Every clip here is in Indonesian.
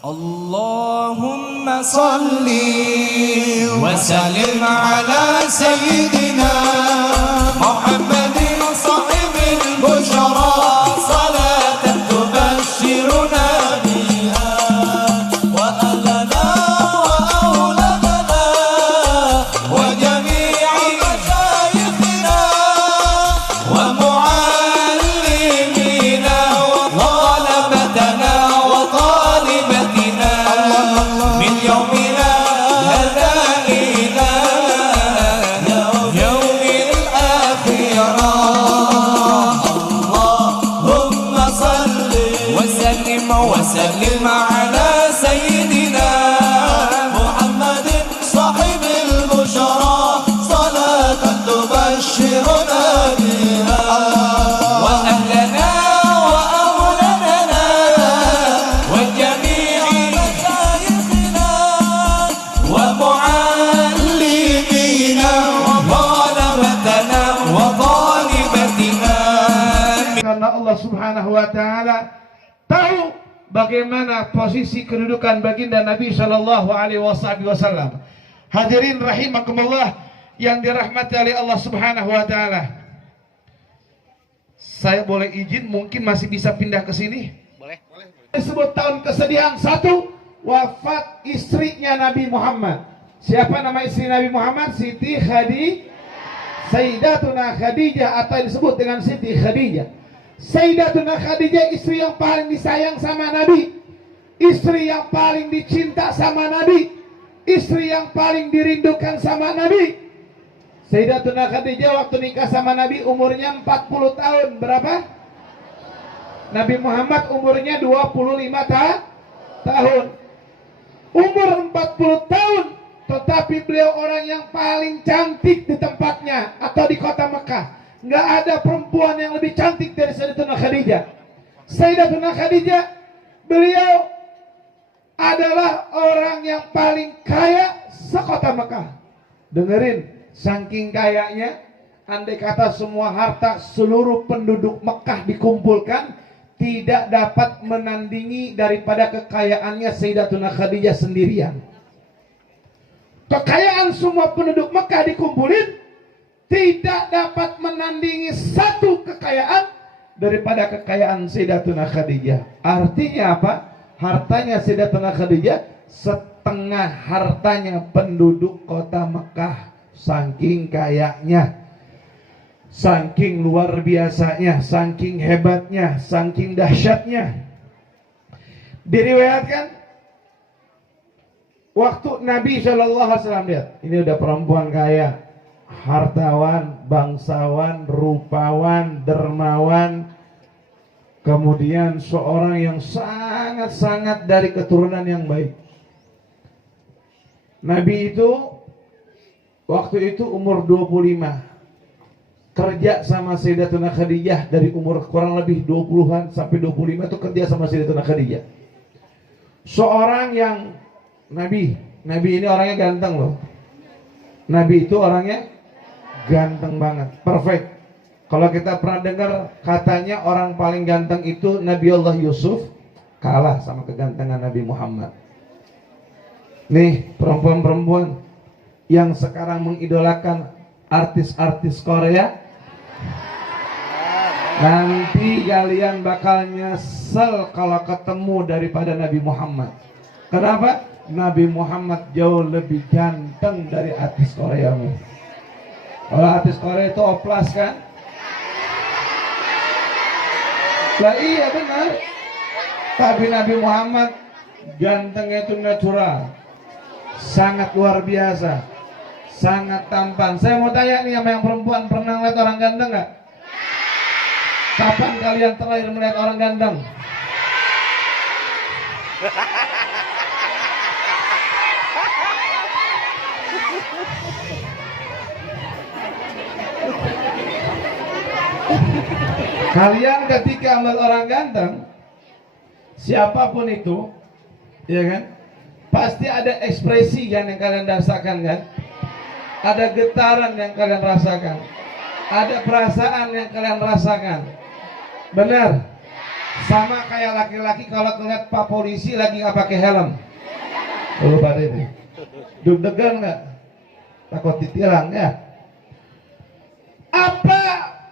Allahumma salli wa sallim ala sayyidina Muhammadin sahibil bushra salatan tubashshiruna biha wa ahlana wa awladana wa jami'i mashayikhina wa muallimina wa talabatana wa talibatina min yawmina hadha ila yawmil akhirah. Allahumma salli wa sallim ala sayyidina Muhammadin sahibil bushra salatan tubashshiruna biha wa ahlana wa awladana wa jami'i mashayikhina wa muallimina wa talabatana wa talibatina. Karena Allah Subhanahu wa taala tahu bagaimana posisi kedudukan baginda Nabi Shallallahu alaihi wasallam. Hadirin rahimakumullah yang dirahmati oleh Allah Subhanahu wa taala. Saya boleh izin mungkin masih bisa pindah ke sini? Boleh. Disebut tahun kesedihan satu, wafat istrinya Nabi Muhammad. Siapa nama istri Nabi Muhammad? Siti Khadijah. Sayyidatuna Khadijah atau disebut dengan Siti Khadijah. Sayyidatuna Khadijah istri yang paling disayang sama Nabi, istri yang paling dicinta sama Nabi, istri yang paling dirindukan sama Nabi. Sayyidatuna Khadijah waktu nikah sama Nabi umurnya 40 tahun. Berapa? Nabi Muhammad umurnya 25 tahun. Umur 40 tahun, tetapi beliau orang yang paling cantik di tempatnya atau di kota Mekah. Nggak ada perempuan yang lebih cantik dari Sayyidatuna Khadijah. Sayyidatuna Khadijah, beliau adalah orang yang paling kaya sekota Mekah. Dengerin, saking kayanya, andai kata semua harta seluruh penduduk Mekah dikumpulkan, tidak dapat menandingi daripada kekayaannya Sayyidatuna Khadijah sendirian. Kekayaan semua penduduk Mekah dikumpulin tidak dapat menandingi satu kekayaan daripada kekayaan Sayyidatuna Khadijah. Artinya apa? Hartanya Sayyidatuna Khadijah setengah hartanya penduduk kota Mekah. Saking kayanya, saking luar biasanya, saking hebatnya, saking dahsyatnya. Diriwayatkan waktu Nabi SAW lihat, ini udah perempuan kaya, hartawan, bangsawan, rupawan, dermawan, kemudian seorang yang sangat-sangat dari keturunan yang baik. Nabi itu waktu itu umur 25, kerja sama Sayyidatuna Khadijah dari umur kurang lebih 20-an sampai 25 itu kerja sama Sayyidatuna Khadijah. Seorang yang Nabi ini orangnya ganteng loh. Nabi itu orangnya ganteng banget, perfect. Kalau kita pernah dengar katanya orang paling ganteng itu Nabi Allah Yusuf, kalah sama kegantengan Nabi Muhammad. Nih perempuan-perempuan yang sekarang mengidolakan artis-artis Korea, nanti kalian bakal nyesel kalau ketemu daripada Nabi Muhammad. Kenapa? Nabi Muhammad jauh lebih ganteng dari artis Koreamu. Kalau artis Korea itu oplas kan? Lah iya benar. Tapi Nabi Muhammad gantengnya itu natural, sangat luar biasa, sangat tampan. Saya mau tanya nih sama yang perempuan, pernah lihat orang ganteng nggak? Kapan kalian terakhir melihat orang ganteng? Kalian ketika melihat orang ganteng, siapapun itu, ya kan, pasti ada ekspresi kan yang kalian rasakan kan, ada getaran yang kalian rasakan, ada perasaan yang kalian rasakan, benar? Sama kayak laki-laki kalau ngeliat Pak Polisi lagi nggak pakai helm. Lu pada ini deg-degan nggak? Takut ditilang ya? Apa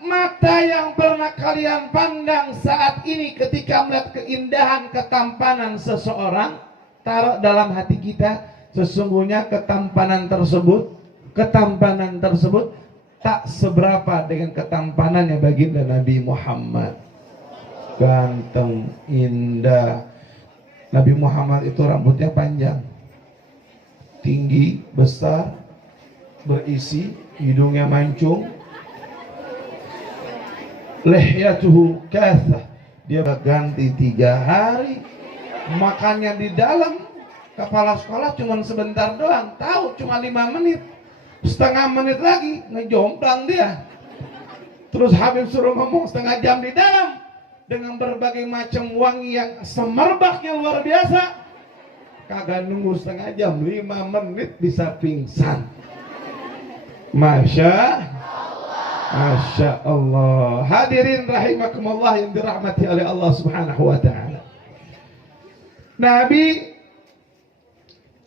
mata yang pernah kalian pandang saat ini ketika melihat keindahan ketampanan seseorang? Taruh dalam hati kita, sesungguhnya ketampanan tersebut tak seberapa dengan ketampanannya baginda Nabi Muhammad. Ganteng, indah. Nabi Muhammad itu rambutnya panjang, tinggi, besar, berisi, hidungnya mancung. Lihyatuhu kathah, dia berganti 3 hari. Makannya di dalam. Kepala sekolah cuma sebentar doang, tahu cuma 5 menit, setengah menit lagi ngejomplang dia. Terus Habib suruh ngomong setengah jam di dalam dengan berbagai macam wangi yang semerbaknya luar biasa. Kagak nunggu setengah jam, 5 menit bisa pingsan. Masya Allah. Hadirin rahimakumullah yang dirahmati oleh Allah Subhanahu wa ta'ala. Nabi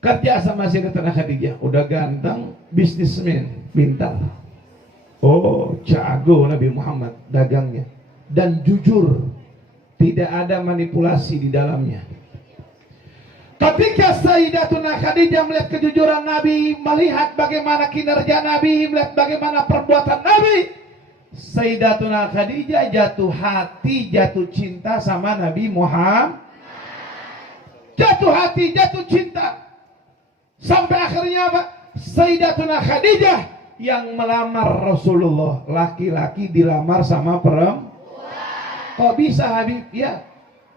kerja sama Sayyidatina Khadijah, udah ganteng, bisnismen, pintar. Oh, jago Nabi Muhammad dagangnya dan jujur, tidak ada manipulasi di dalamnya. Ketika Sayyidatuna Khadijah melihat kejujuran Nabi, melihat bagaimana kinerja Nabi, melihat bagaimana perbuatan Nabi, Sayyidatuna Khadijah jatuh hati, jatuh cinta sama Nabi Muhammad. Jatuh hati, jatuh cinta. Sampai akhirnya apa? Sayyidatuna Khadijah yang melamar Rasulullah. Laki-laki dilamar sama perempuan. Kok bisa Habib? Ya,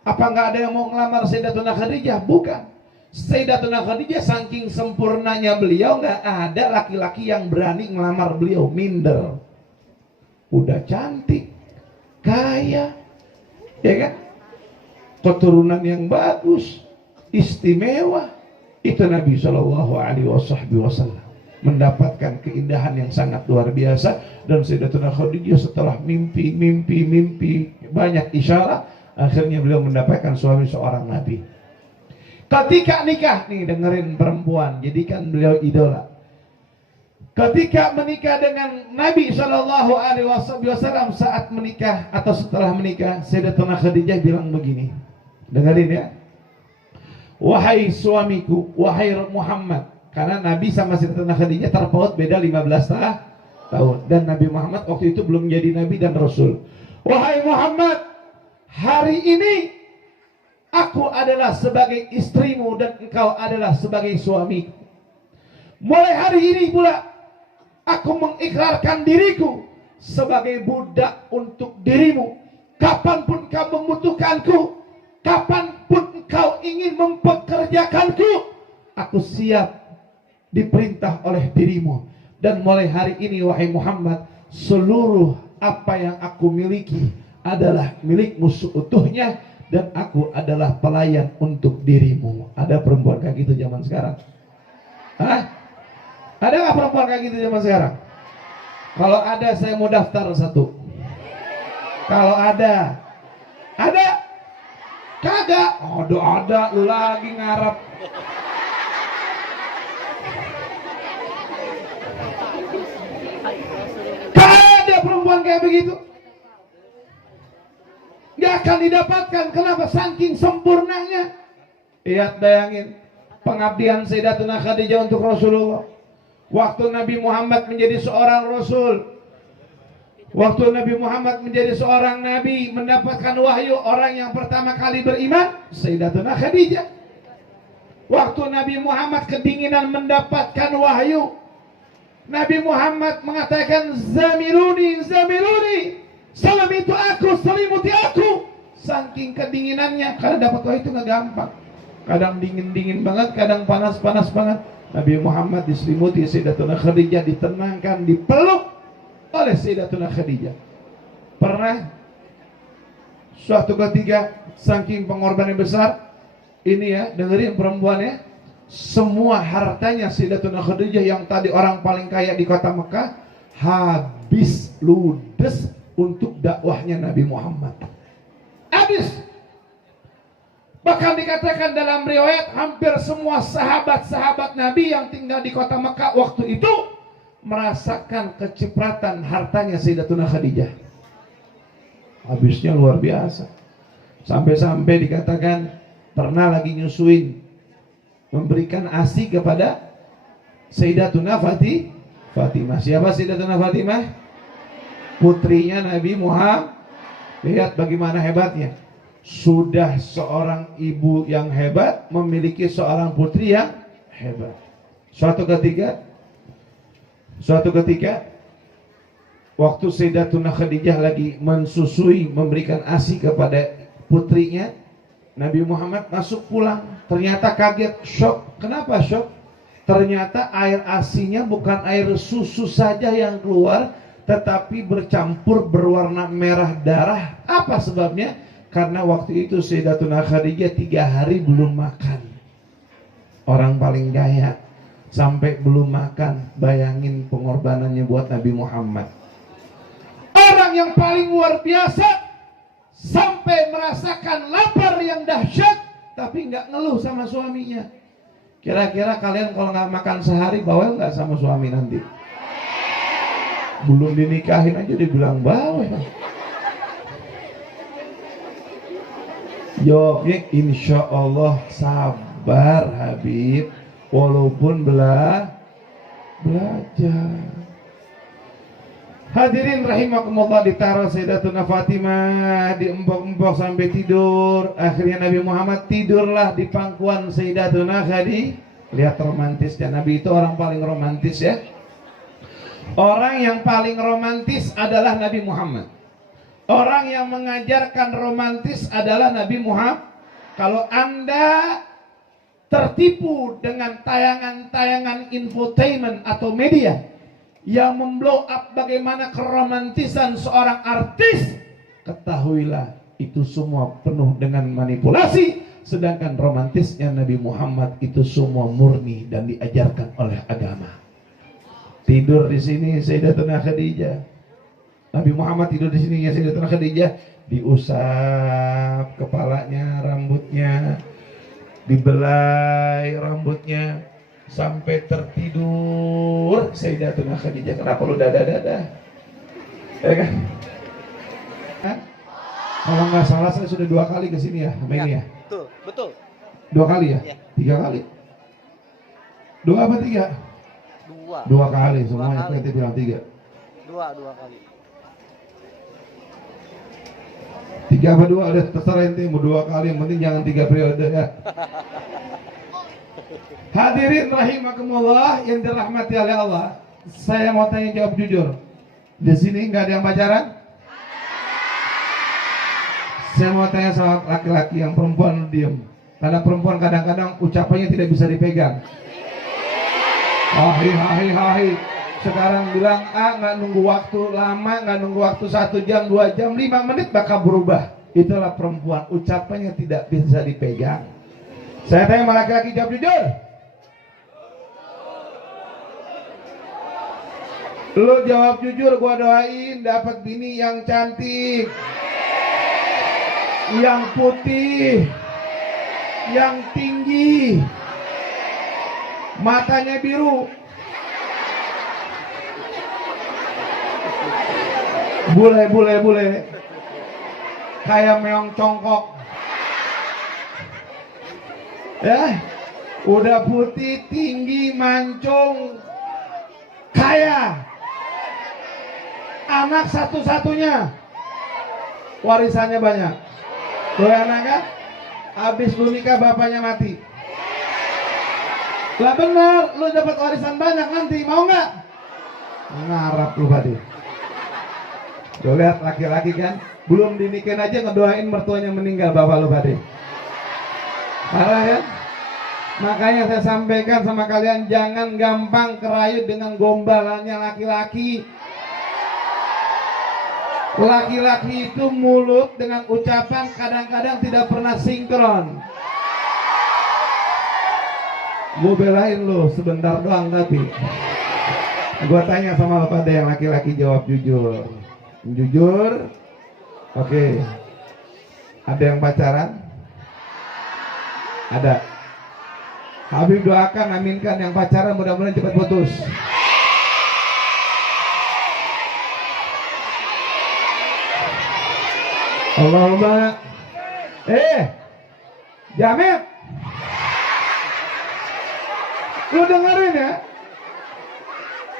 apa nggak ada yang mau ngelamar Sayyidatuna Khadijah? Bukan. Sayyidatuna Khadijah saking sempurnanya beliau, nggak ada laki-laki yang berani ngelamar beliau. Minder. Udah cantik, kaya, ya kan? Keturunan yang bagus, istimewa. Itu Nabi Shallallahu Alaihi Wasallam mendapatkan keindahan yang sangat luar biasa. Dan Sayyidatuna Khadijah setelah mimpi banyak isyarat, akhirnya beliau mendapatkan suami seorang Nabi. Ketika nikah, nih dengerin perempuan, jadikan beliau idola. Ketika menikah dengan Nabi Shallallahu Alaihi Wasallam, saat menikah atau setelah menikah, Sayyidatuna Khadijah bilang begini, dengerin ya. Wahai suamiku, wahai Muhammad. Karena Nabi sama Sayyidatuna Khadijah terpaut beda 15 tahun. Dan Nabi Muhammad waktu itu belum menjadi Nabi dan Rasul. Wahai Muhammad, hari ini aku adalah sebagai istrimu dan engkau adalah sebagai suamiku. Mulai hari ini pula aku mengikrarkan diriku sebagai budak untuk dirimu. Kapanpun kau membutuhkanku, kapanpun kau ingin mempekerjakanku, aku siap diperintah oleh dirimu. Dan mulai hari ini wahai Muhammad, seluruh apa yang aku miliki adalah milikmu seutuhnya, dan aku adalah pelayan untuk dirimu. Ada perempuan kayak gitu zaman sekarang? Hah? Ada nggak perempuan kayak gitu zaman sekarang? Kalau ada, saya mau daftar satu. Kalau ada? Kagak. Ada, lu lagi ngarep. Kagak ada perempuan kayak begitu. Gak akan didapatkan. Kenapa? Saking sempurnanya. Lihat, bayangin pengabdian Sayyidatuna Khadijah untuk Rasulullah. Waktu Nabi Muhammad menjadi seorang Rasul, waktu Nabi Muhammad menjadi seorang Nabi, mendapatkan wahyu, orang yang pertama kali beriman Sayyidatuna Khadijah. Waktu Nabi Muhammad kedinginan mendapatkan wahyu, Nabi Muhammad mengatakan zamiluni, zamiluni, selamitu aku, selimuti aku. Saking kedinginannya, karena dapat wahyu itu nggak gampang. Kadang dingin-dingin banget, kadang panas-panas banget. Nabi Muhammad diselimuti Sayyidatuna Khadijah, ditenangkan, dipeluk oleh Sayyidatuna Khadijah. Pernah suatu ketika saking pengorbanan besar, ini ya, dengerin perempuannya, semua hartanya Sayyidatuna Khadijah yang tadi orang paling kaya di kota Mekah habis ludes untuk dakwahnya Nabi Muhammad. Habis Bahkan dikatakan dalam riwayat hampir semua sahabat-sahabat Nabi yang tinggal di kota Mekah waktu itu merasakan kecipratan hartanya Sayyidatuna Khadijah. Habisnya luar biasa. Sampai-sampai dikatakan pernah lagi nyusuin, memberikan ASI kepada Sayyidatuna Fatimah. Siapa Sayyidatuna Fatimah? Putrinya Nabi Muhammad. Lihat bagaimana hebatnya. Sudah seorang ibu yang hebat memiliki seorang putri yang hebat. Suatu ketika waktu Sayyidatuna Khadijah lagi mensusui, memberikan ASI kepada putrinya, Nabi Muhammad masuk pulang. Ternyata kaget, shock. Kenapa shock? Ternyata air ASI-nya bukan air susu saja yang keluar, tetapi bercampur berwarna merah darah. Apa sebabnya? Karena waktu itu Sayyidatuna Khadijah 3 hari belum makan. Orang paling kaya sampai belum makan. Bayangin pengorbanannya buat Nabi Muhammad. Orang yang paling luar biasa sampai merasakan lapar yang dahsyat, tapi nggak ngeluh sama suaminya. Kira-kira kalian kalau nggak makan sehari bawel nggak sama suami nanti? Belum dinikahin aja dibilang bawel. Jawabnya insya Allah sabar Habib, walaupun belajar. Hadirin rahimakumullah, ditaruh Sayyidatuna Fatimah, diempok-empok sampai tidur. Akhirnya Nabi Muhammad tidurlah di pangkuan Sayyidatuna Khadijah. Lihat romantisnya, Nabi itu orang paling romantis ya. Orang yang paling romantis adalah Nabi Muhammad. Orang yang mengajarkan romantis adalah Nabi Muhammad. Kalau Anda tertipu dengan tayangan-tayangan infotainment atau media yang memblow up bagaimana keromantisan seorang artis, ketahuilah itu semua penuh dengan manipulasi. Sedangkan romantisnya Nabi Muhammad itu semua murni dan diajarkan oleh agama. Tidur di sini Sayyidatuna Khadijah. Nabi Muhammad tidur di sini ya Sayyidatuna Khadijah, diusap kepalanya, rambutnya, dibelai rambutnya sampai tertidur Sayyidatuna Khadijah. Kenapa lu dada-dada? Ya kan? Kalau nggak salah saya sudah 2 kali ke sini ya, sama ini ya. Betul. 2 kali ya? Ya. 3 kali. 2 apa 3? 2 kali semuanya. Nanti bilang 3. 2 kali. 3 apa 2 udah terserah ente mau 2 kali, yang penting jangan 3 periode ya. Hadirin rahimakumullah yang dirahmati oleh Allah. Saya mau tanya jawab jujur. Di sini nggak ada yang pacaran? Saya mau tanya sama laki-laki, yang perempuan diam. Karena perempuan kadang-kadang ucapannya tidak bisa dipegang. Hahi. Sekarang bilang A, nggak nunggu waktu lama, nggak nunggu waktu 1 jam, 2 jam, 5 menit bakal berubah. Itulah perempuan, ucapannya tidak bisa dipegang. Saya tanya sama laki-laki, jawab jujur. Lu jawab jujur, gua doain dapat bini yang cantik, yang putih, yang tinggi, matanya biru. Bule. Kayak meong congkok. Ya, udah putih, tinggi, mancung, kaya. Anak satu-satunya. Warisannya banyak. Doyan kan? Habis lu nikah bapaknya mati. Lah benar, lu dapat warisan banyak nanti, mau nggak? Ngarap lu tadi. Tuh lihat laki-laki kan, belum dinikahin aja ngedoain mertuanya meninggal bapak lu tadi. Parah kan? Makanya saya sampaikan sama kalian, jangan gampang kerayu dengan gombalannya laki-laki. Laki-laki itu mulut dengan ucapan kadang-kadang tidak pernah sinkron. Gue belain lo sebentar doang, tapi gue tanya sama lo pada yang laki-laki, jawab jujur. Jujur. Oke. Ada yang pacaran? Ada. Habib doakan, aminkan yang pacaran mudah-mudahan cepat putus. Allahumma. Jamil. Lu dengerin ya.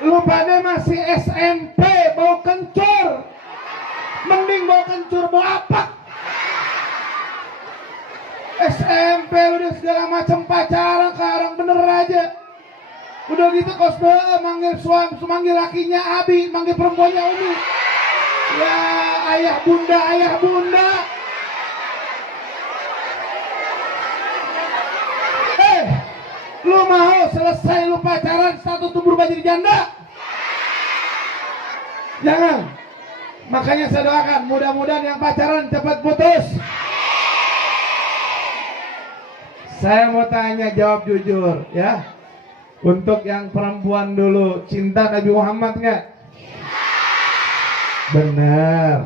Lu pada masih SMP bau kencur. Mending bau kencur bau apa? SMP udah segala macam pacaran, sekarang bener aja. Udah gitu kosme manggil suami, manggil lakinya Abi, manggil perempuannya Umi. Ya ayah bunda, ayah bunda. Lu mau selesai lu pacaran status tuh berubah jadi janda? Jangan. Makanya saya doakan mudah-mudahan yang pacaran cepat putus. Saya mau tanya, jawab jujur ya. Untuk yang perempuan dulu, cinta Nabi Muhammad nggak? Benar.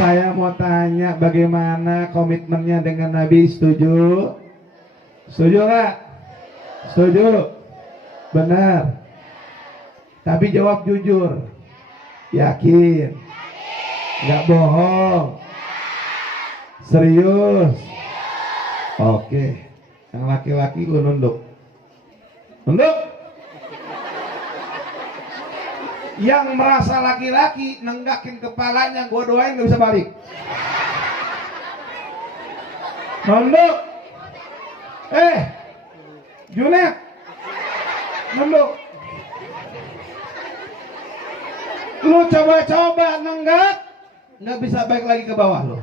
Saya mau tanya bagaimana komitmennya dengan Nabi, setuju? Setuju nggak? Setuju? Benar. Tapi jawab jujur. Yakin? Nggak bohong? Serius? Oke. Yang laki-laki lu nunduk. Nunduk. Yang merasa laki-laki nenggakin kepalanya, gua doain gak bisa balik. Nunduk. Junet, nunduk. Lu coba-coba nenggak, nggak bisa balik lagi ke bawah lu.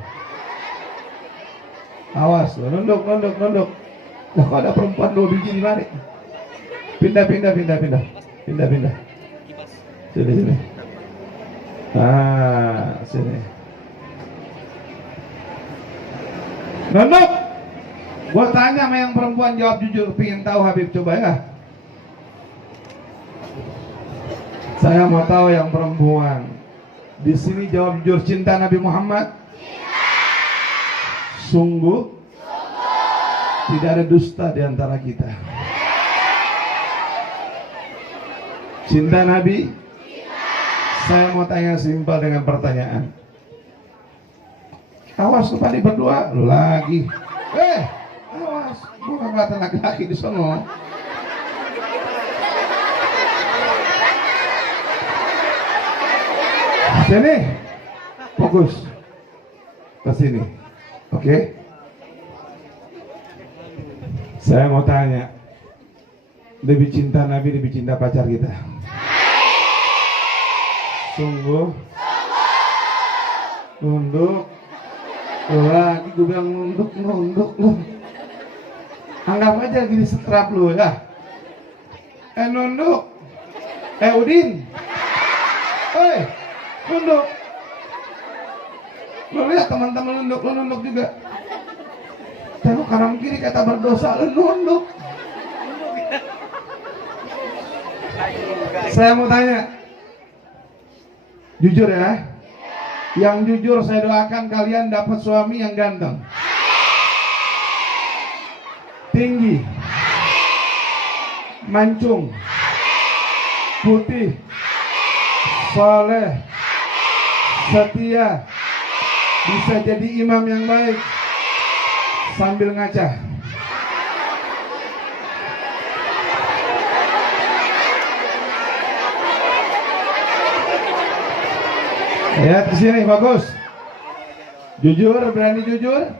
Awas lu, nunduk. Nah, kok ada perempuan 2 biji ditarik. Pindah. Sini. Sini. Nunduk. Gua tanya sama yang perempuan, jawab jujur. Pengen tahu Habib, coba ya. Saya mau tahu yang perempuan. Di sini jawab jujur, cinta Nabi Muhammad? Sungguh? Tidak ada dusta di antara kita. Cinta Nabi? Saya mau tanya simpel dengan pertanyaan. Awas lu pada berdua, lu lagi. Awas, bukan kelihatan laki-laki di sono. Sini, fokus ke sini, oke? Saya mau tanya, lebih cinta Nabi, lebih cinta pacar kita? Sungguh? Nunduk? Lagi gue bilang nunduk. Anggap aja gini setrap lu ya. Nunduk. Udin. Nunduk. Lu lihat teman-teman nunduk, lu nunduk juga. Tengok kanan kiri kata berdosa, lu nunduk. Saya mau tanya, jujur ya. Yang jujur saya doakan kalian dapat suami yang ganteng, tinggi, mancung, putih, soleh, setia, bisa jadi imam yang baik sambil ngaca. Lihat di sini, bagus. Jujur, berani jujur.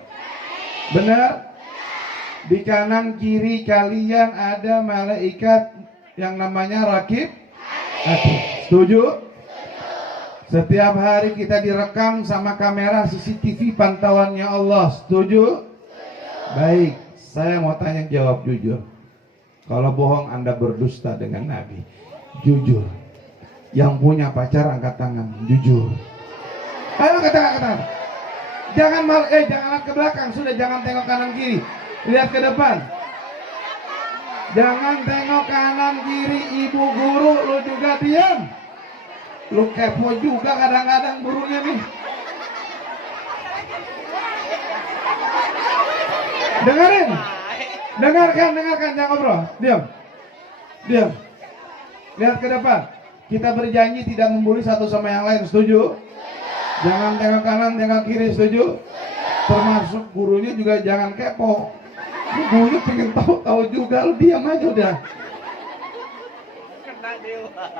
Benar. Di kanan kiri kalian ada malaikat yang namanya Rakib. Setuju? Setiap hari kita direkam sama kamera CCTV pantauannya Allah. Setuju? Baik, saya mau tanya, jawab jujur. Kalau bohong Anda berdusta dengan Nabi. Jujur. Yang punya pacar angkat tangan, jujur. Ayo angkat tangan. Jangan jangan ke belakang, sudah jangan tengok kanan kiri. Lihat ke depan. Jangan tengok kanan kiri, ibu guru, lu juga diam. Lu kepo juga kadang-kadang gurunya nih. Dengerin. Dengarkan, jangan ngobrol. Diam. Lihat ke depan. Kita berjanji tidak membuli satu sama yang lain, setuju? Jangan tengok kanan, tengok kiri, setuju? Termasuk gurunya juga jangan kepo. Gurunya pengen tahu juga, lu diam aja udah.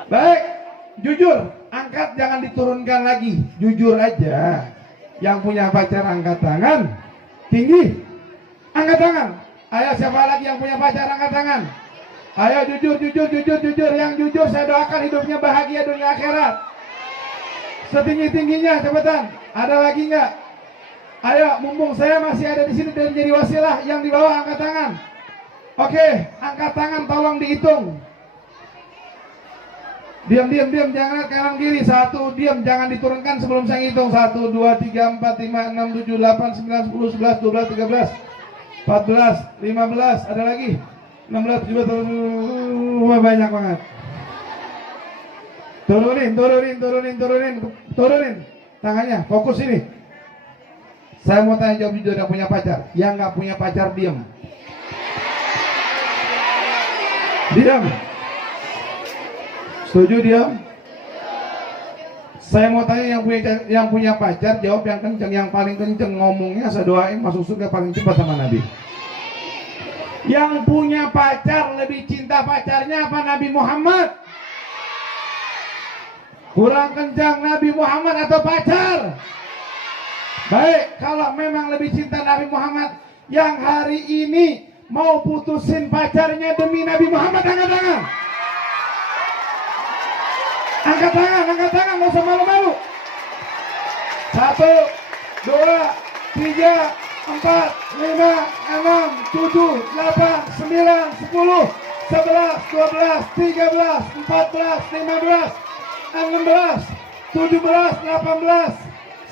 Baik, jujur, angkat jangan diturunkan lagi, jujur aja. Yang punya pacar angkat tangan, tinggi, angkat tangan. Ayo siapa lagi yang punya pacar angkat tangan? Ayo jujur, yang jujur saya doakan hidupnya bahagia dunia akhirat. Setinggi-tingginya cepetan. Ada lagi nggak? Ayo, mumpung saya masih ada di sini dan jadi wasilah, yang di bawah angkat tangan. Oke, angkat tangan tolong dihitung. Diam, jangan kanan kiri. 1, diam, jangan diturunkan sebelum saya hitung. 1, 2, 3, 4, 5, 6, 7, 8, 9, 10, 11, 12, 13, 14, 15, ada lagi 16, 17, banyak banget. Turunin tangannya, fokus ini. Saya mau tanya jawab jujur yang punya pacar. Yang nggak punya pacar diam. Setuju diam? Saya mau tanya yang punya pacar jawab yang kenceng, yang paling kenceng ngomongnya saya doain masuk surga paling cepat sama Nabi. Yang punya pacar lebih cinta pacarnya apa Nabi Muhammad? Kurang kencang, Nabi Muhammad atau pacar? Baik, kalau memang lebih cinta Nabi Muhammad, yang hari ini mau putusin pacarnya demi Nabi Muhammad, angkat tangan. Angkat tangan, nggak usah malu-malu. 1, 2, 3, 4, 5, 6, 7, 8, 9, 10, 11, 12, 13, 14, 15, 16, 17, 18,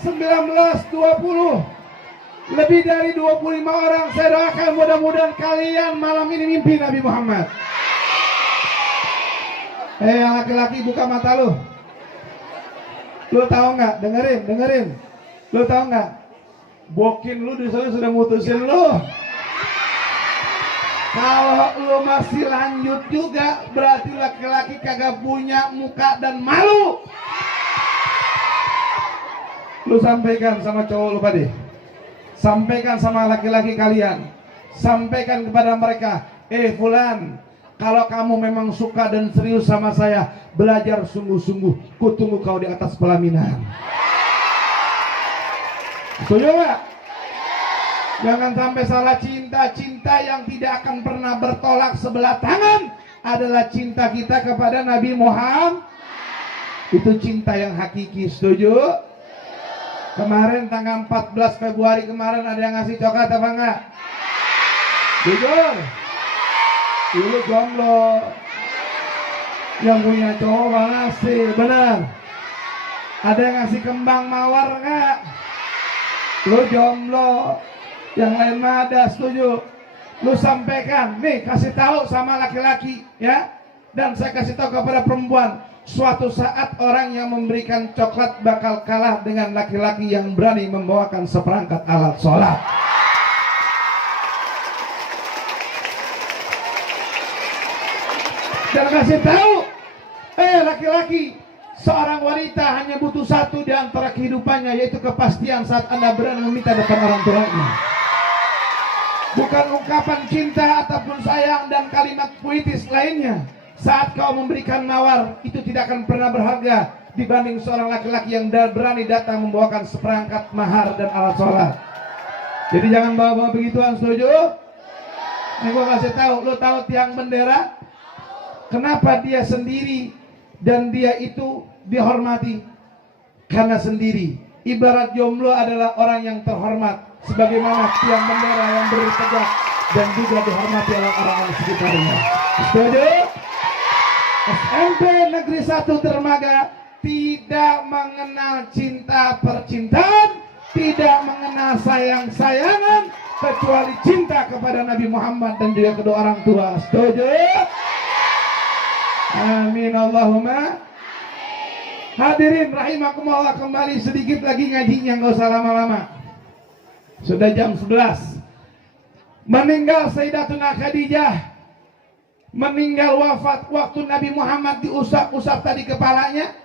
19, 20. Lebih dari 25 orang. Saya doakan mudah-mudahan kalian malam ini mimpi Nabi Muhammad. Yang laki-laki buka mata lu. Lu tahu nggak? Dengerin. Lu tahu nggak? Bokin lu di sana sudah mutusin lu. Kalau lu masih lanjut juga, berarti laki-laki kagak punya muka dan malu. Lu sampaikan sama cowok lu pada. Sampaikan sama laki-laki kalian. Sampaikan kepada mereka, fulan, kalau kamu memang suka dan serius sama saya, belajar sungguh-sungguh. Kutunggu kau di atas pelaminan. Setuju nggak? Jangan sampai salah cinta. Cinta yang tidak akan pernah bertolak sebelah tangan adalah cinta kita kepada Nabi Muhammad. Itu cinta yang hakiki. Setuju? Kemarin tanggal 14 Februari kemarin ada yang ngasih coklat apa enggak? Jujur. Dulu jomblo. Yang punya cowok ngasih, benar. Ada yang ngasih kembang mawar enggak? Lu jomblo. Yang lain mah ada, setuju. Lu sampaikan, nih kasih tahu sama laki-laki ya. Dan saya kasih tahu kepada perempuan, suatu saat orang yang memberikan coklat bakal kalah dengan laki-laki yang berani membawakan seperangkat alat sholat. Dan kasih tahu, laki-laki, seorang wanita hanya butuh satu di antara kehidupannya, yaitu kepastian saat Anda berani meminta depan orang tuanya. Bukan ungkapan cinta ataupun sayang dan kalimat puitis lainnya. Saat kau memberikan mawar, itu tidak akan pernah berharga dibanding seorang laki-laki yang berani datang membawakan seperangkat mahar dan alat sholat. Jadi jangan bawa-bawa begituan, setuju? Ini gua kasih tahu, lo tahu tiang bendera? Kenapa dia sendiri dan dia itu dihormati? Karena sendiri. Ibarat jomblo adalah orang yang terhormat, sebagaimana tiang bendera yang berdiri tegak dan juga dihormati oleh orang-orang sekitarnya. Setuju? SMP Negeri 1 Dermaga tidak mengenal cinta percintaan, tidak mengenal sayang-sayangan, kecuali cinta kepada Nabi Muhammad dan juga kedua orang tua. Setuju? Amin Allahumma. Hadirin rahimakumullah, kembali sedikit lagi ngajinya, nggak usah lama-lama. Sudah jam 11. meninggal Sayyidatuna Khadijah, meninggal wafat waktu Nabi Muhammad diusap-usap tadi kepalanya.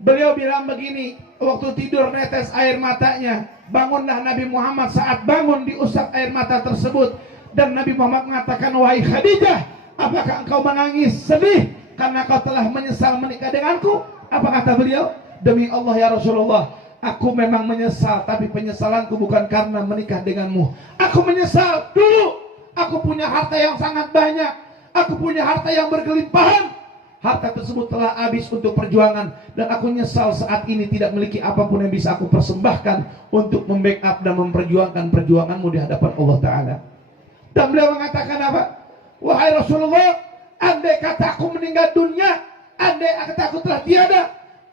Beliau bilang begini, waktu tidur netes air matanya. Bangunlah Nabi Muhammad, saat bangun diusap air mata tersebut. Dan Nabi Muhammad mengatakan, wahai Khadijah, apakah engkau menangis sedih karena kau telah menyesal menikah denganku? Apa kata beliau? Demi Allah ya Rasulullah, aku memang menyesal, tapi penyesalanku bukan karena menikah denganmu. Aku menyesal dulu, aku punya harta yang sangat banyak, aku punya harta yang berkelimpahan. Harta tersebut telah habis untuk perjuangan, dan aku nyesal saat ini tidak memiliki apapun yang bisa aku persembahkan untuk membackup dan memperjuangkan perjuanganmu di hadapan Allah Ta'ala. Dan beliau mengatakan apa? Wahai Rasulullah, andai kata aku meninggal dunia, andai kata aku telah tiada,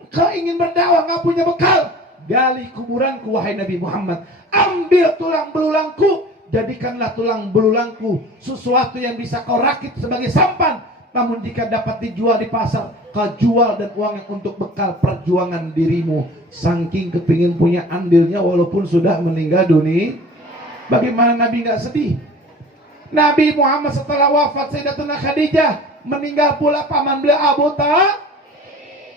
kau ingin berdakwah nggak punya bekal, gali kuburanku wahai Nabi Muhammad, ambil tulang belulangku, jadikanlah tulang belulangku sesuatu yang bisa kau rakit sebagai sampan. Namun jika dapat dijual di pasar, kau jual dan uangnya untuk bekal perjuangan dirimu. Saking kepingin punya andilnya walaupun sudah meninggal dunia. Bagaimana Nabi nggak sedih? Nabi Muhammad setelah wafat Sayyidatuna Khadijah, meninggal pula paman beliau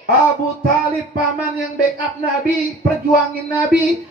Abu Talib, paman yang backup Nabi, perjuangin Nabi,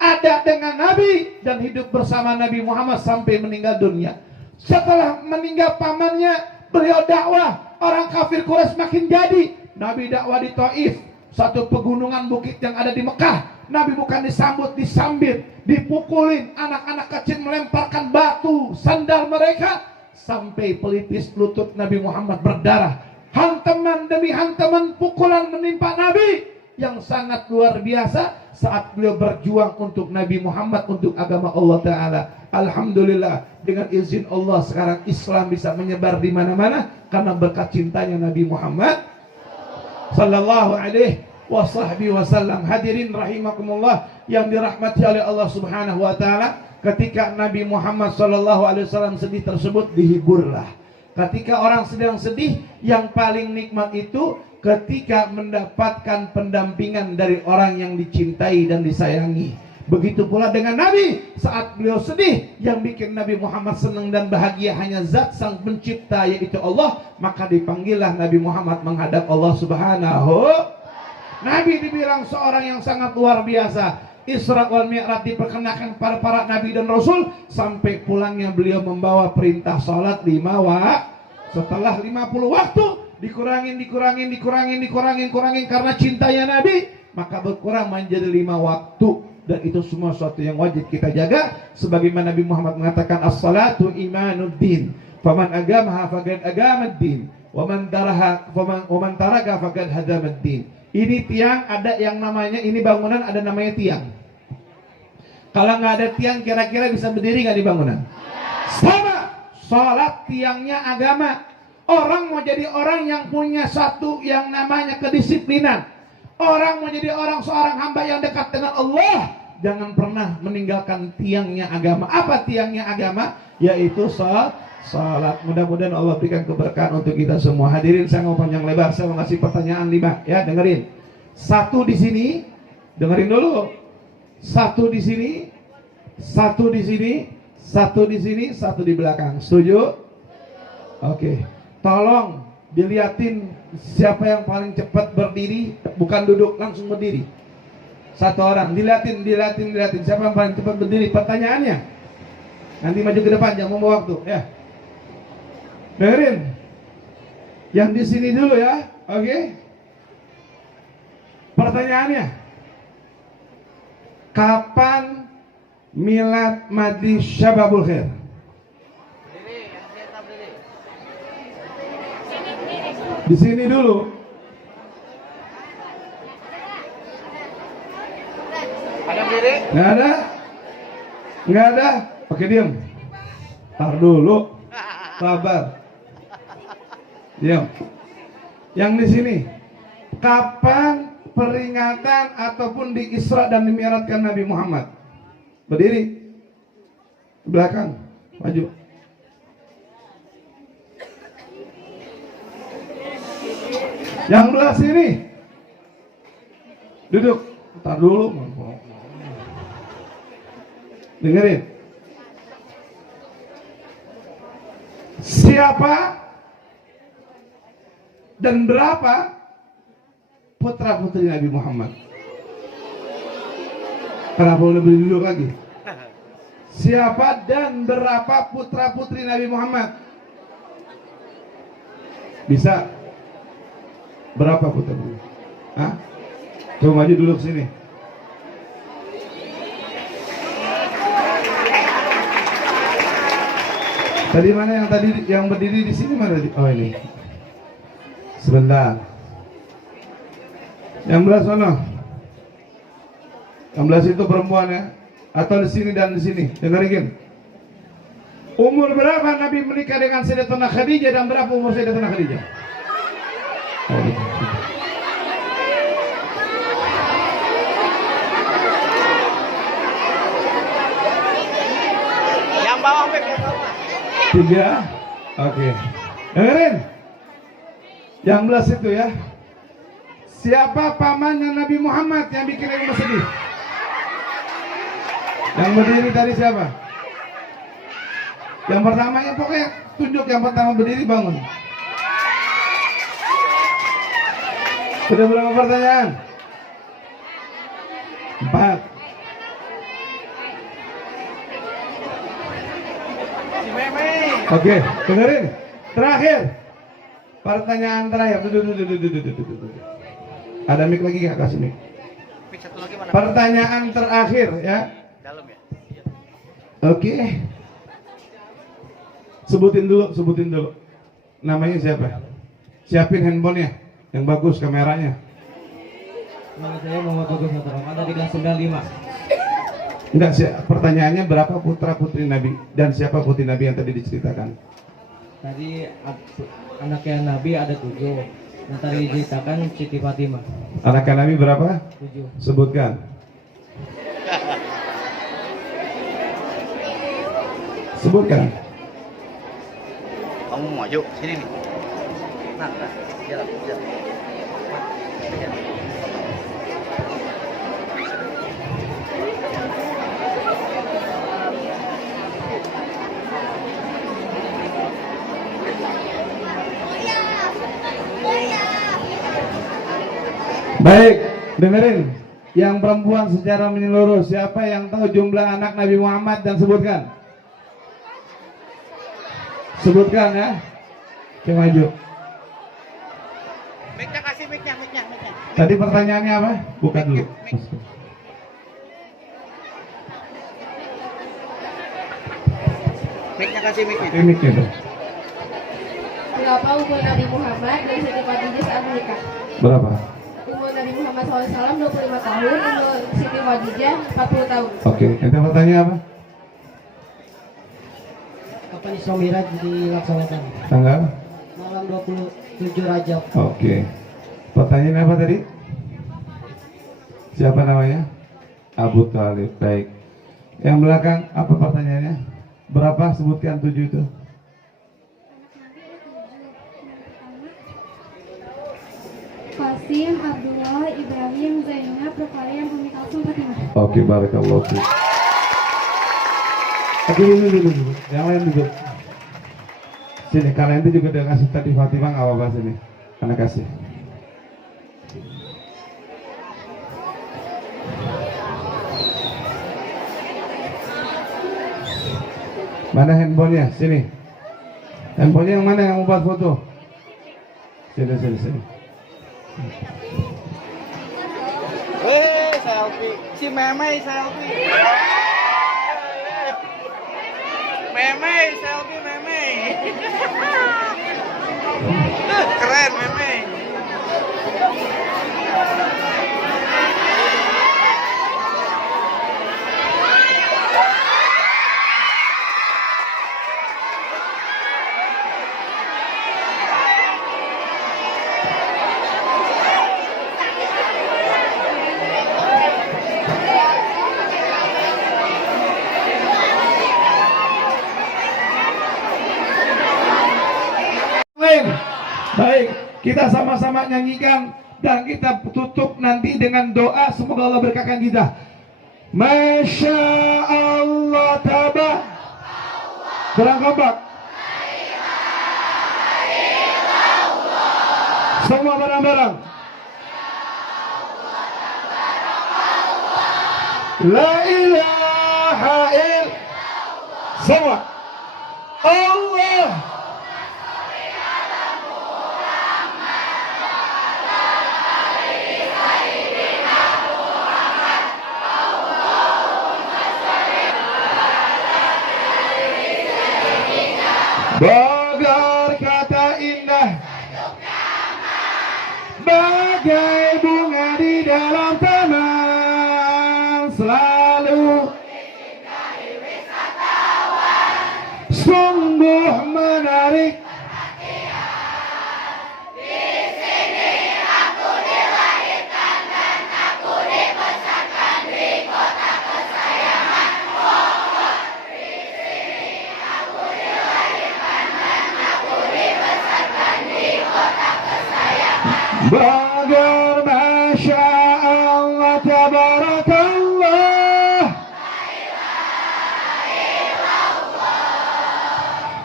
ada dengan Nabi dan hidup bersama Nabi Muhammad sampai meninggal dunia. Setelah meninggal pamannya, beliau dakwah, orang kafir Quraisy makin jadi. Nabi dakwah di Taif, satu pegunungan bukit yang ada di Mekah. Nabi bukan disambit, dipukulin, anak-anak kecil melemparkan batu, sandal mereka, sampai pelipis lutut Nabi Muhammad berdarah. Hantaman demi hantaman pukulan menimpa Nabi yang sangat luar biasa saat beliau berjuang untuk Nabi Muhammad, untuk agama Allah Ta'ala. Alhamdulillah, dengan izin Allah sekarang Islam bisa menyebar di mana-mana karena berkat cintanya Nabi Muhammad sallallahu alaihi wasallam. Hadirin rahimakumullah yang dirahmati oleh Allah Subhanahu wa taala, ketika Nabi Muhammad sallallahu alaihi wasallam sedih tersebut, dihiburlah. Ketika orang sedang sedih, yang paling nikmat itu ketika mendapatkan pendampingan dari orang yang dicintai dan disayangi. Begitu pula dengan Nabi, saat beliau sedih, yang bikin Nabi Muhammad senang dan bahagia hanya zat sang pencipta, yaitu Allah. Maka dipanggillah Nabi Muhammad menghadap Allah Subhanahu. Nabi dibilang seorang yang sangat luar biasa. Isra wal Mi'raj diperkenakan para nabi dan rasul, sampai pulangnya beliau membawa perintah salat 5 waktu. Setelah 50 waktu dikurangin karena cintanya Nabi, maka berkurang menjadi 5 waktu. Dan itu semua suatu yang wajib kita jaga, sebagaimana Nabi Muhammad mengatakan, as-salatu imanuddin, faman agamaha faqad agamaddin, waman taraka faqad hadamaddin. Ini tiang, ada yang namanya, ini bangunan ada namanya tiang. Kalau nggak ada tiang, kira-kira bisa berdiri nggak di bangunan? Sama, sholat tiangnya agama. Orang mau jadi orang yang punya satu yang namanya kedisiplinan. Orang mau jadi seorang hamba yang dekat dengan Allah, jangan pernah meninggalkan tiangnya agama. Apa tiangnya agama? Yaitu salat. Mudah-mudahan Allah berikan keberkahan untuk kita semua. Hadirin, saya mau panjang lebar, saya mau ngasih pertanyaan 5, ya, dengerin. 1 di sini, dengerin dulu. 1 di sini, 1 di sini, 1 di sini, 1 di belakang. Setuju? Oke. Tolong diliatin siapa yang paling cepat berdiri, bukan duduk, langsung berdiri. 1 orang, diliatin. Siapa yang paling cepat berdiri? Pertanyaannya, nanti maju ke depan, jangan membawa waktu, ya. Dengerin. Yang di sini dulu ya, oke? Pertanyaannya, kapan Milad Majlis Syababul Khair? Di sini dulu. Ada berdiri? Nggak ada? Nggak ada? Oke, diam. Tar dulu. Sabar. Diam. Yang di sini, kapan peringatan ataupun di Isra dan dimi'rajkan Nabi Muhammad? Berdiri. Belakang. Maju. Yang belah sini. Duduk. Tar dulu. Dengerin. Siapa dan berapa putra putri Nabi Muhammad? Kenapa lebih dulu lagi? Siapa dan berapa putra putri Nabi Muhammad? Bisa? Berapa putra putri? Hah? Coba maju dulu ke sini. Tadi mana yang tadi yang berdiri di sini mana? Oh ini. Sebentar. Yang belas mana? Yang belas itu perempuan ya? Atau di sini dan di sini? Dengerin. Umur berapa Nabi menikah dengan Sayyidatuna Khadijah dan berapa umur Sayyidatuna Khadijah? Oh, gitu. Yang bawah, Beb, yang bawah. 3. Oke. Dengerin. Yang belas itu ya. Siapa pamannya Nabi Muhammad yang bikin ibu sedih? Yang berdiri tadi siapa? Yang pertamanya pokoknya tunjuk yang pertama berdiri bangun. Sudah berapa pertanyaan? 4. Si Meme. Oke, dengerin. Terakhir. Pertanyaan terakhir. Duduk. Ada mic lagi nggak? Kasih mic. Pik satu lagi mana? Pertanyaan terakhir ya. Dalam ya. Oke. Sebutin dulu. Namanya siapa? Siapin handphonenya yang bagus kameranya. Nama saya Muhammad Bagus Satram, ada di kelas 95. Enggak sih, pertanyaannya berapa putra putri Nabi dan siapa putri Nabi yang tadi diceritakan? Tadi anaknya Nabi ada 7. Yang tadi diceritakan Siti Fatimah Anak Nabi berapa? 7. Sebutkan. Sebutkan. Kamu maju sini nih. Nah, jalan. Baik, dengerin. Yang perempuan secara menyeluruh, siapa yang tahu jumlah anak Nabi Muhammad dan sebutkan? Sebutkan ya. Oke, maju. Mic-nya kasih mic-nya. Tadi pertanyaannya apa? Buka dulu. Mic-nya kasih mic-nya. Ini mic-nya tuh. Berapa umur Nabi Muhammad dan Siti Khadijah saat menikah? Berapa? Umur Nabi Muhammad SAW 25 tahun, umur Siti Khadijah 40 tahun. Oke, ente pertanyaan apa? Kapan Isra Mi'raj dilaksanakan? Tanggal? Malam 27 Rajab. Oke. Pertanyaan apa tadi? Siapa namanya? Abu Thalib. Baik. Yang belakang apa pertanyaannya? Berapa? Sebutkan 7 itu. Qasim, Abdullah, Ibrahim, Zainab, Rukayah, Umi Kalsum, Fatimah. Oke, barakallahu fiik. Oke, dulu. Yang lain duduk. Sini, kalian itu juga udah kasih tadi Fatimah, nggak apa-apa sini. Anak kasih. Mana handphonenya? Sini. Handphonenya yang mana yang mau buat foto? Sini. Selfie. Si Meme selfie. Meme selfie Meme. Keren Meme. Baik, kita sama-sama nyanyikan dan kita tutup nanti dengan doa semoga Allah berkahkan kita. Masya Allah tabah. Kurang kompak. Semua bareng-bareng. La ilaha illallah. Semua. Allah. Bogor kata indah, bagai bunga di dalam taman, selalu sungguh menarik. Bogor, Masya Allah, Tabarakallah.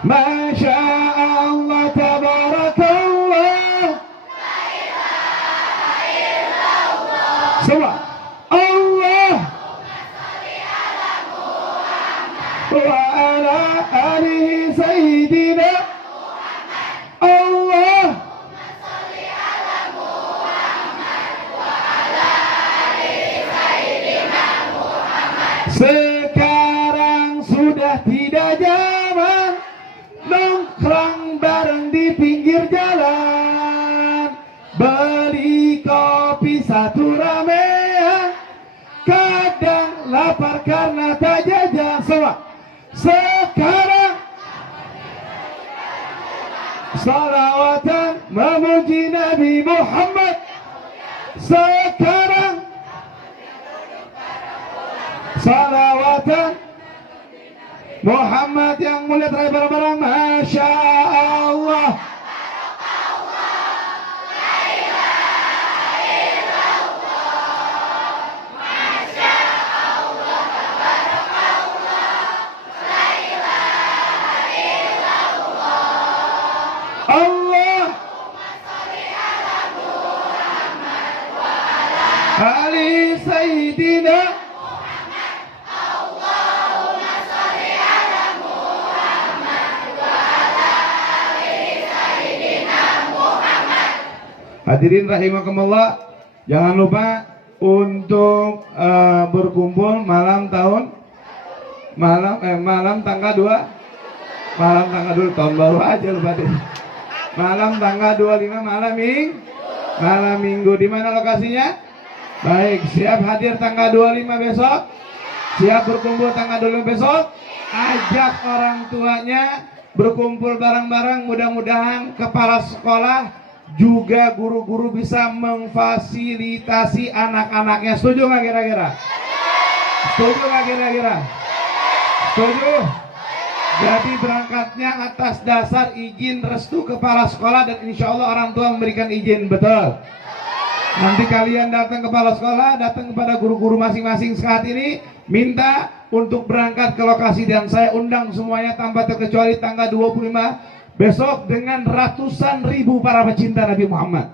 Masya Allah, Tabarakallah. Semua. Allah wa ala alihi sayyidina Allah. Sekarang sudah tidak zaman nongkrong bareng di pinggir jalan, beli kopi satu ramean, kadang lapar karena tak jajan. Semua. Sekarang salawatan memuji Nabi Muhammad. Sekarang salawatan Muhammad yang mulia terakhir bareng-bareng. Masya Allah. Allah Ali Sayyidina. Hadirin rahimakumullah, jangan lupa untuk berkumpul malam tanggal 2, tahun baru aja lupa deh. Malam tanggal 25 malam minggu. Di mana lokasinya? Baik, siap hadir tanggal 25 besok. Siap berkumpul tanggal 25 besok. Ajak orang tuanya berkumpul bareng-bareng. Mudah-mudahan kepala sekolah juga guru-guru bisa memfasilitasi anak-anaknya. Setuju nggak kira-kira? Setuju? Jadi berangkatnya atas dasar izin restu kepala sekolah dan insya Allah orang tua memberikan izin. Betul? Nanti kalian datang kepala sekolah, datang kepada guru-guru masing-masing saat ini, minta untuk berangkat ke lokasi dan saya undang semuanya tanpa terkecuali tanggal 25 besok dengan ratusan ribu para pecinta Nabi Muhammad.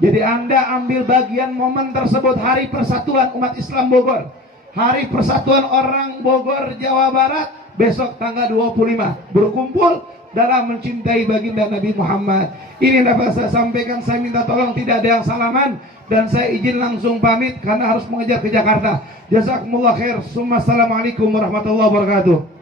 Jadi Anda ambil bagian momen tersebut, Hari Persatuan Umat Islam Bogor, Hari Persatuan Orang Bogor Jawa Barat, besok tanggal 25 berkumpul dalam mencintai baginda Nabi Muhammad. Ini dapat saya sampaikan. Saya minta tolong tidak ada yang salaman dan saya izin langsung pamit karena harus mengejar ke Jakarta. Jazakumullah khair. Assalamualaikum warahmatullahi wabarakatuh.